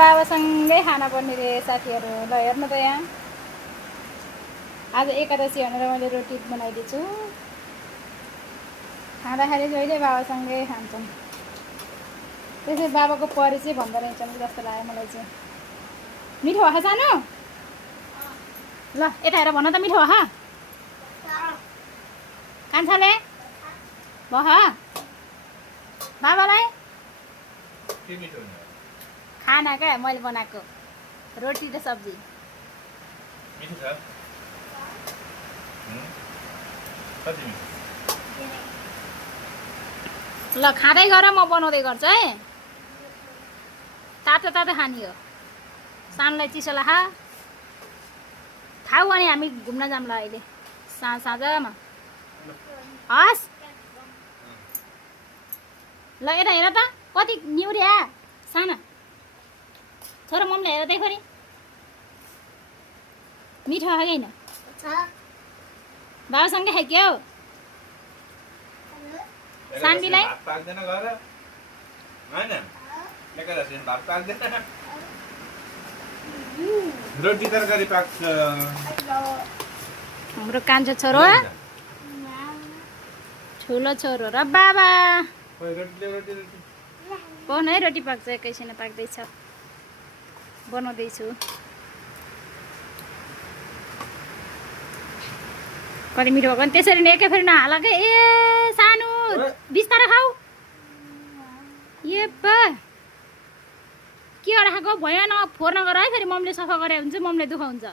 बाबासँगै खाना पर्ने रे साथीहरू। ल हेर्नु त यहाँ आज एकादशी भनेर मैले रोटी बनाइदिन्छु। खाँदाखेरि जहिले बाबासँगै खान्छौँ। त्यसै बाबाको परिचय भन्दो रहेछन् जस्तो लाग्यो मलाई चाहिँ। मिठो हो सानो? ल यता हेर भन त मिठो हो कान्छाले भह बाबालाई खाना क्या मैले बनाएको रोटी र सब्जी। ल खाँदै गर म बनाउँदै गर्छु है। तातो तातो खाने हो। सानोलाई चिसो ला खाऊ अनि हामी घुम्न जाऊँ ल अहिले साँझमा। हस् ल यता हेर त कति निउर्या साना छोरा मम्मीले हेर देखो नि मिठो हो कि होइन? बाबासँगै खाइक्यो सानबीलाई रोटी तरकारी पाक्छ। हाम्रो कान्छो छोरो ठुलो छोरो र बाबा कौन है रोटी पाक्छ एकैछिन पाक्दैछ बनाउँदैछु। कति मिठो भएको नि त्यसरी नै एकै फेरि नहाल के। ए सानो बिस्तारै खाऊ। ए बा के राखेको भयो न फोहोर नगर है फेरि मम्मीले सफा गरे हुन्छ मम्मीले दुःख हुन्छ।